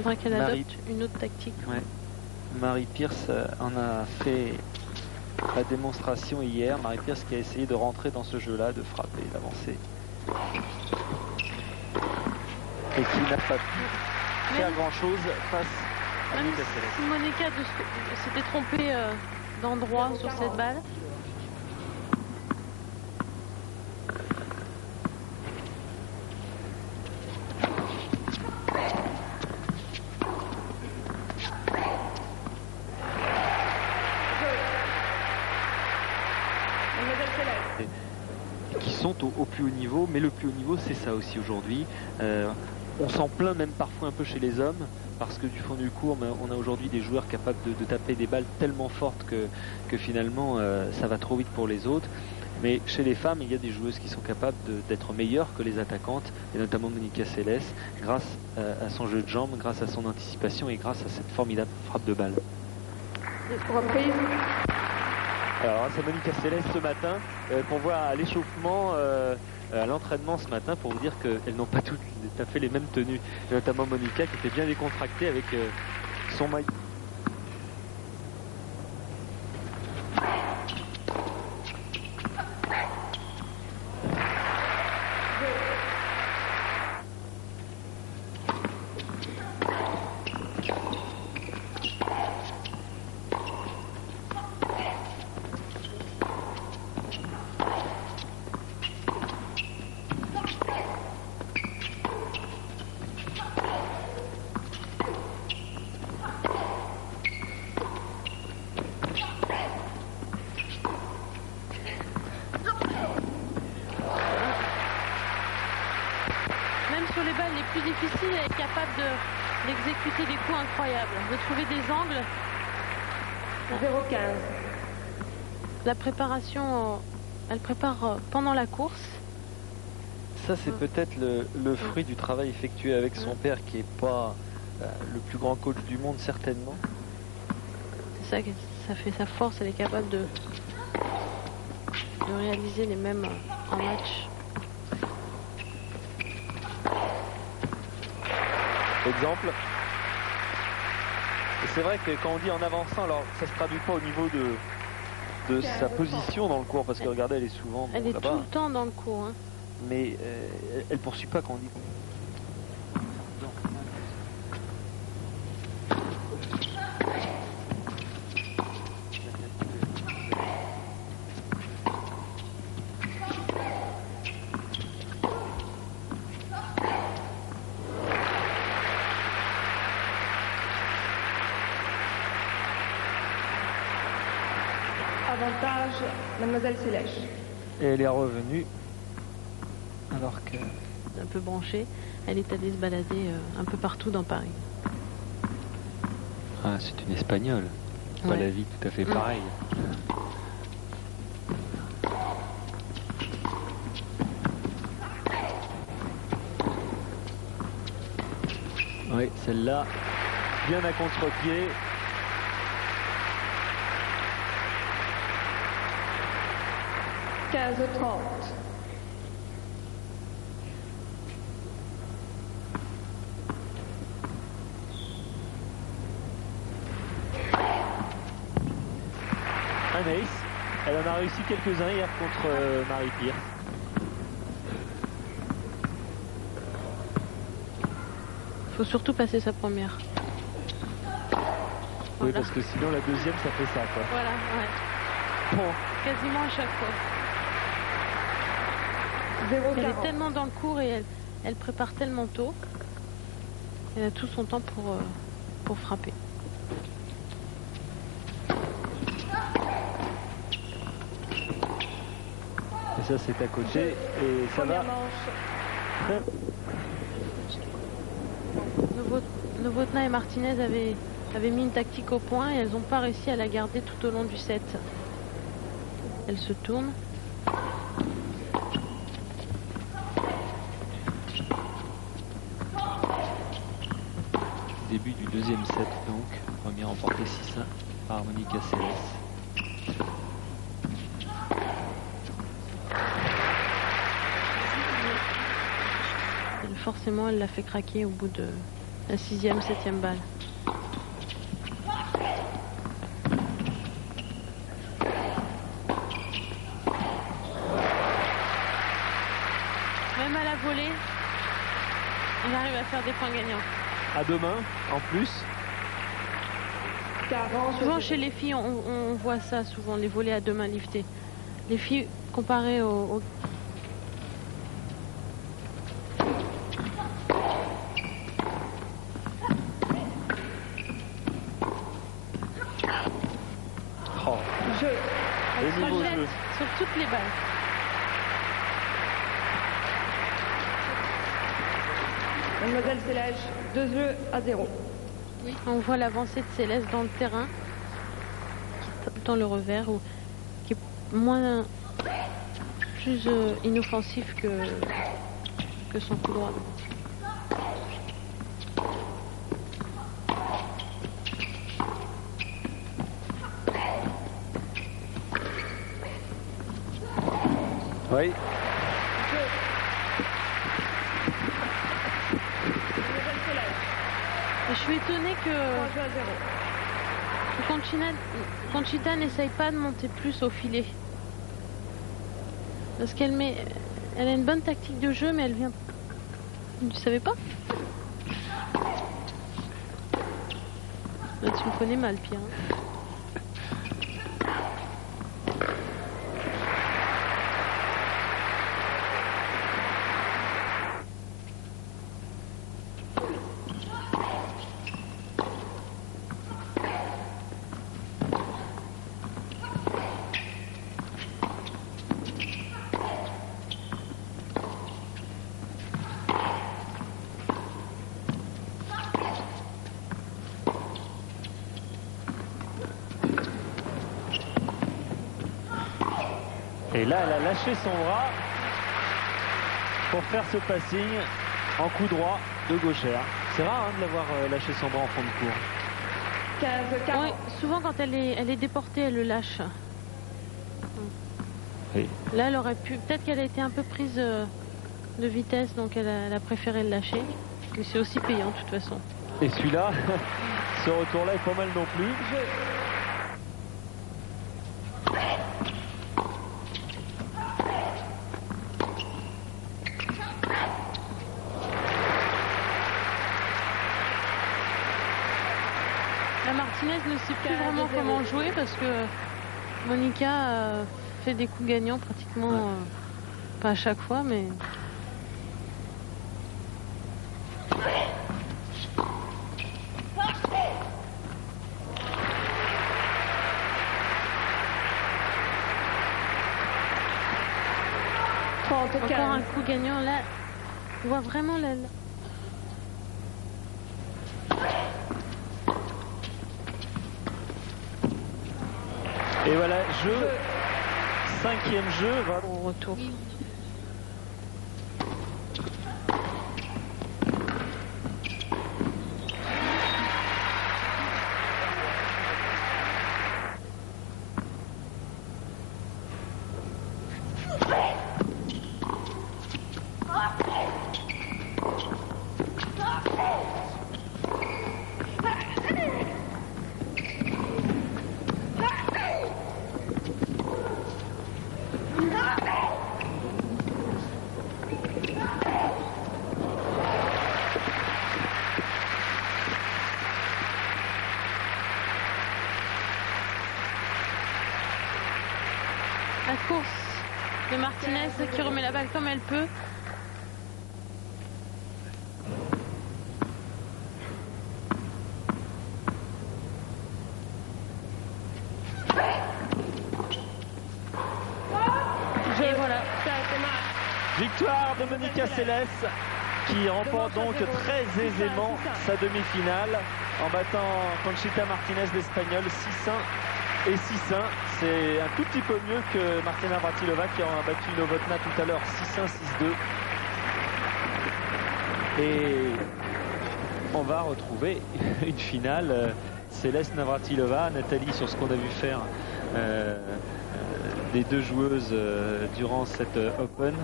faudra qu'elle adopte une autre tactique. Ouais. Marie Pierce en a fait la démonstration hier. Marie Pierce qui a essayé de rentrer dans ce jeu-là, de frapper, d'avancer. Et qui n'a pas pu faire grand-chose face à Monica Seles. Si Monica s'était trompée d'endroit sur cette balle. Qui sont au plus haut niveau, mais le plus haut niveau c'est ça aussi aujourd'hui. On s'en plaint même parfois un peu chez les hommes, parce que du fond du court, on a aujourd'hui des joueurs capables de taper des balles tellement fortes que finalement ça va trop vite pour les autres. Mais chez les femmes, il y a des joueuses qui sont capables d'être meilleures que les attaquantes, et notamment Monica Seles, grâce à son jeu de jambes, grâce à son anticipation et grâce à cette formidable frappe de balle. Reprise. Alors c'est Monica Seles ce matin qu'on voit à l'échauffement, à l'entraînement ce matin, pour vous dire qu'elles n'ont pas toutes tout à fait les mêmes tenues, et notamment Monica qui était bien décontractée avec son maillot. Sur les balles les plus difficiles, elle est capable d'exécuter des coups incroyables, de trouver des angles. 0,15. La préparation, elle prépare pendant la course. Ça c'est peut-être le fruit du travail effectué avec son père, qui n'est pas le plus grand coach du monde certainement. C'est ça que ça fait sa force, elle est capable de réaliser les mêmes en match. Exemple. Et c'est vrai que quand on dit en avançant, alors ça se traduit pas au niveau de sa position dans le cours, parce que regardez, elle est souvent elle est tout le temps dans le cours. Hein. Mais elle poursuit pas quand on dit. Avantage, Mademoiselle Seles. Et elle est revenue alors que... Un peu branchée, elle est allée se balader un peu partout dans Paris. Ah, c'est une Espagnole. Pas la vie tout à fait pareille. Oui, celle-là, bien à contre-pied. « 15-30. Un ace. Elle en a réussi quelques-uns hier contre Marie Pierce. Faut surtout passer sa première. Oui, parce que sinon la deuxième ça fait ça quoi. Voilà, ouais. Bon. Quasiment à chaque fois. 0, elle est tellement dans le cours et elle prépare tellement tôt. Elle a tout son temps pour frapper. Et ça c'est à côté et ça va. Novotná et Martinez avaient mis une tactique au point et elles n'ont pas réussi à la garder tout au long du set. Elle se tourne. Début du deuxième set donc, premier remporté 6-1 par Monica Seles. Forcément, elle l'a fait craquer au bout de La 6e, 7e balle. Même à la volée, elle arrive à faire des points gagnants. À deux mains, en plus. 40. Souvent chez les filles, on voit ça souvent, les volées à deux mains liftées. Les filles, comparées aux... Oh, Jeu. elles Et se niveau rejettent jeu. sur toutes les balles. Mademoiselle Célège, 2-0. On voit l'avancée de Céleste dans le terrain, dans le revers, qui est moins, plus inoffensif que son coup droit. Oui. Jeu. Mademoiselle Célège, Et je suis étonnée 3 jeux à 0. que Conchita n'essaye pas de monter plus au filet. Parce elle a une bonne tactique de jeu, mais elle vient... Tu savais pas? Bah, tu me connais mal, Pierre. Et là, elle a lâché son bras pour faire ce passing en coup droit de gauchère. C'est rare de l'avoir lâché son bras en fond de cours. 15-40. Ouais, souvent quand elle est déportée, elle le lâche. Oui. Là, elle aurait pu... Peut-être qu'elle a été un peu prise de vitesse, donc elle a préféré le lâcher. Mais c'est aussi payant, de toute façon. Et celui-là, ce retour-là est pas mal non plus. Jeu. La Martinez ne sait plus vraiment comment jouer parce que Monica fait des coups gagnants pratiquement, pas à chaque fois, mais... Encore un coup gagnant là, on voit vraiment l'aile. Et voilà, jeu. Cinquième jeu. Voilà. Au retour. La course de Martinez qui remet la balle comme elle peut. Et voilà. Victoire de Monica Seles qui remporte donc très aisément sa demi-finale en battant Conchita Martinez l'Espagnole 6-1 et 6-1. C'est un tout petit peu mieux que Martina Navratilova qui a battu Novotná tout à l'heure 6-1, 6-2. Et on va retrouver une finale. Céleste Navratilova, Nathalie, sur ce qu'on a vu faire des deux joueuses durant cette Open.